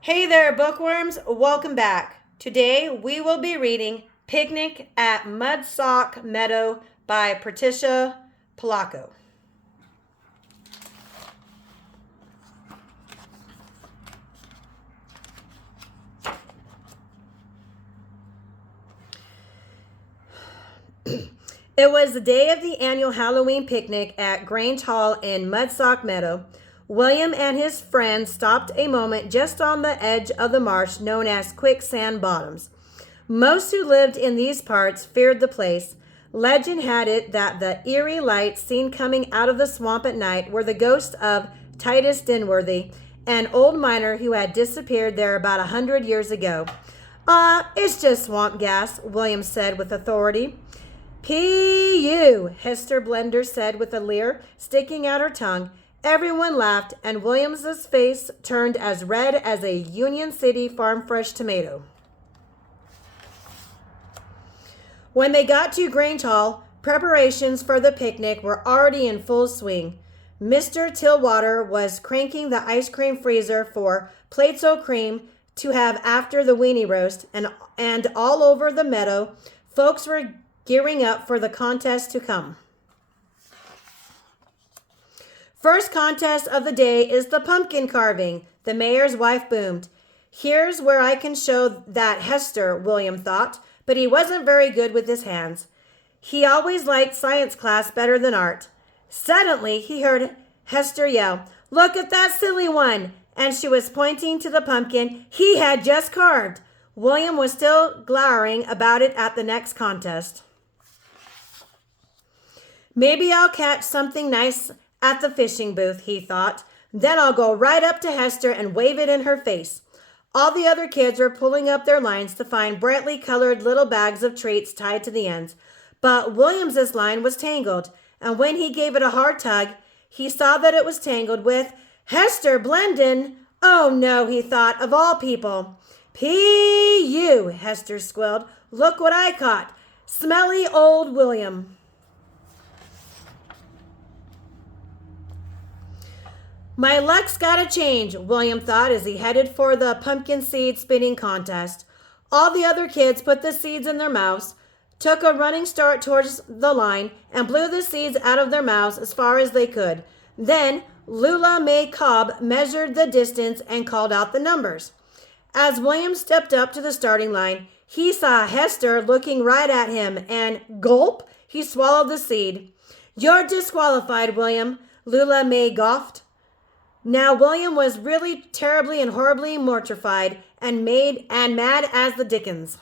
Hey there, bookworms. Welcome back. Today we will be reading Picnic at Mudsock Meadow by Patricia Polacco. It was the day of the annual Halloween picnic at Grange Hall in Mudsock Meadow. William and his friends stopped a moment just on the edge of the marsh known as Quicksand Bottoms. Most who lived in these parts feared the place. Legend had it that the eerie lights seen coming out of the swamp at night were the ghost of Titus Dinworthy, an old miner who had disappeared there about 100 years ago. It's just swamp gas, William said with authority. P.U., Hester Blender said with a leer, sticking out her tongue. Everyone laughed, and Williams's face turned as red as a Union City farm fresh tomato. When they got to Grange Hall, preparations for the picnic were already in full swing. Mr. Tillwater was cranking the ice cream freezer for plates o' cream to have after the weenie roast, and all over the meadow, folks were gearing up for the contest to come. First contest of the day is the pumpkin carving, the mayor's wife boomed. Here's where I can show that Hester, William thought, but he wasn't very good with his hands. He always liked science class better than art. Suddenly, he heard Hester yell, "Look at that silly one!" And she was pointing to the pumpkin he had just carved. William was still glowering about it at the next contest. Maybe I'll catch something nice at the fishing booth, he thought. Then I'll go right up to Hester and wave it in her face. All the other kids were pulling up their lines to find brightly colored little bags of treats tied to the ends. But Williams's line was tangled, and when he gave it a hard tug, he saw that it was tangled with Hester Blendon. Oh no, he thought, of all people. P.U., Hester squealed. Look what I caught. Smelly old William. My luck's gotta change, William thought as he headed for the pumpkin seed spinning contest. All the other kids put the seeds in their mouths, took a running start towards the line, and blew the seeds out of their mouths as far as they could. Then Lula May Cobb measured the distance and called out the numbers. As William stepped up to the starting line, he saw Hester looking right at him, and gulp, he swallowed the seed. You're disqualified, William, Lula May goffed. Now William was really terribly and horribly mortified and mad as the dickens.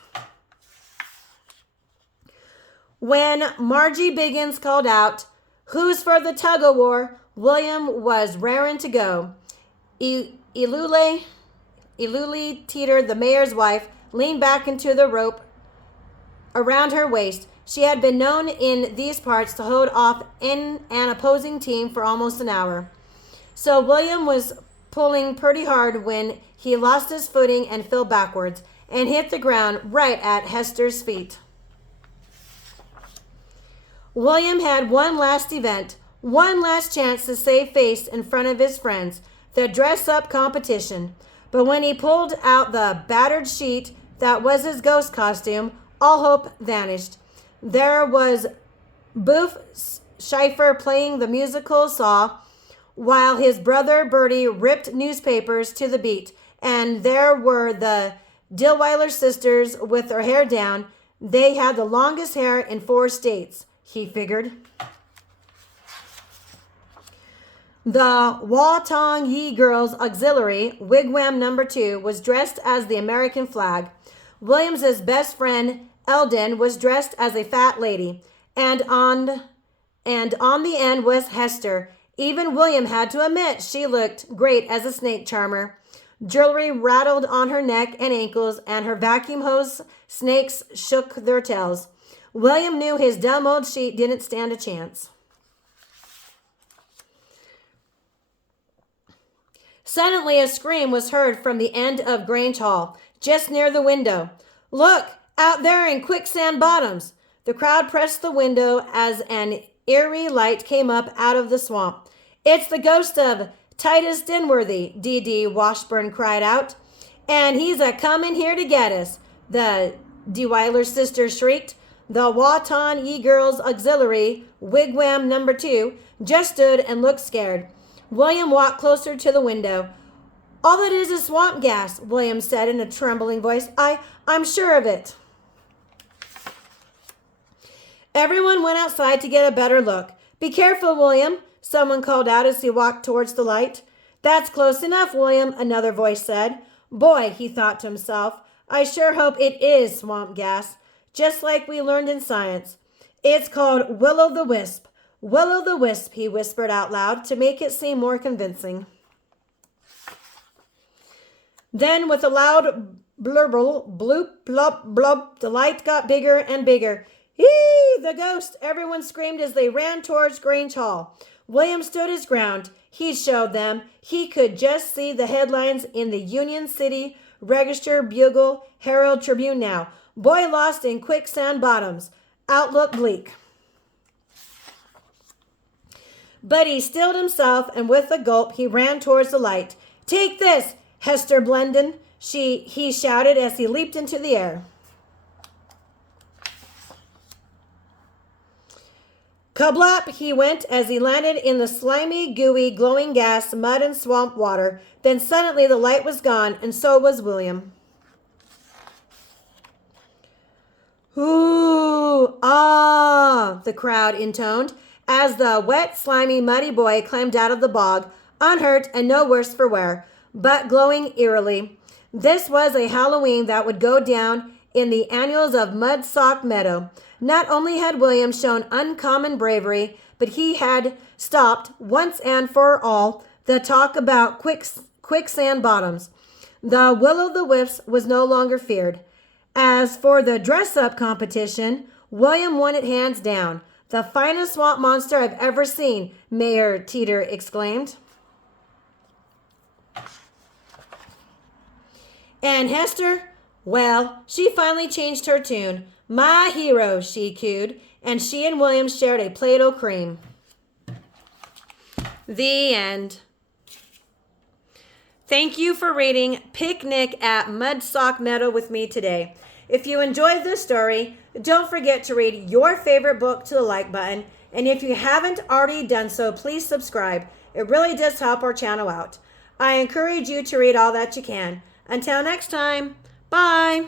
When Margie Biggins called out, "Who's for the tug-o-war?" William was raring to go. Ilule Teeter, the mayor's wife, leaned back into the rope around her waist. She had been known in these parts to hold off in an opposing team for almost an hour. So William was pulling pretty hard when he lost his footing and fell backwards and hit the ground right at Hester's feet. William had one last event, one last chance to save face in front of his friends, the dress-up competition. But when he pulled out the battered sheet that was his ghost costume, all hope vanished. There was Boof Schieffer playing the musical saw, while his brother Bertie ripped newspapers to the beat, and there were the Dillweiler sisters with their hair down. They had the longest hair in 4 states, he figured. The Watong Ye Girls Auxiliary, Wigwam number 2, was dressed as the American flag. Williams's best friend, Eldon, was dressed as a fat lady, and on the end was Hester. Even William had to admit she looked great as a snake charmer. Jewelry rattled on her neck and ankles, and her vacuum hose snakes shook their tails. William knew his dumb old sheet didn't stand a chance. Suddenly a scream was heard from the end of Grange Hall, just near the window. Look, out there in Quicksand Bottoms. The crowd pressed the window as an eerie light came up out of the swamp. It's the ghost of Titus Dinworthy, D.D. Washburn cried out. And he's a-comin' here to get us, the DeWeiler sisters shrieked. The Waton E-Girls Auxiliary, Wigwam number 2, just stood and looked scared. William walked closer to the window. All that is swamp gas, William said in a trembling voice. I'm sure of it. Everyone went outside to get a better look. Be careful, William, someone called out as he walked towards the light. That's close enough, William, another voice said. Boy, he thought to himself, I sure hope it is swamp gas, just like we learned in science. It's called Will-o'-the-Wisp. Will-o'-the-Wisp, he whispered out loud to make it seem more convincing. Then, with a loud blurble, bloop, blub, blub, the light got bigger and bigger. Hee, the ghost! Everyone screamed as they ran towards Grange Hall. William stood his ground. He showed them. He could just see the headlines in the Union City Register, Bugle, Herald Tribune now. Boy lost in quicksand bottoms. Outlook bleak. But he stilled himself, and with a gulp, he ran towards the light. Take this, Hester Blendon, he shouted as he leaped into the air. Kablop, he went as he landed in the slimy, gooey, glowing gas, mud, and swamp water. Then suddenly the light was gone, and so was William. Ooh, ah, the crowd intoned, as the wet, slimy, muddy boy climbed out of the bog, unhurt and no worse for wear, but glowing eerily. This was a Halloween that would go down in the annals of Mudsock Meadow. Not only had William shown uncommon bravery, but he had stopped, once and for all, the talk about quicksand bottoms. The Will-o'-the-Wisp was no longer feared. As for the dress-up competition, William won it hands down. The finest swamp monster I've ever seen, Mayor Teeter exclaimed. And Hester, well, she finally changed her tune. My hero, she cooed, and she and William shared a Play-Doh cream. The end. Thank you for reading Picnic at Mudsock Meadow with me today. If you enjoyed this story, don't forget to read your favorite book to the like button. And if you haven't already done so, please subscribe. It really does help our channel out. I encourage you to read all that you can. Until next time, bye.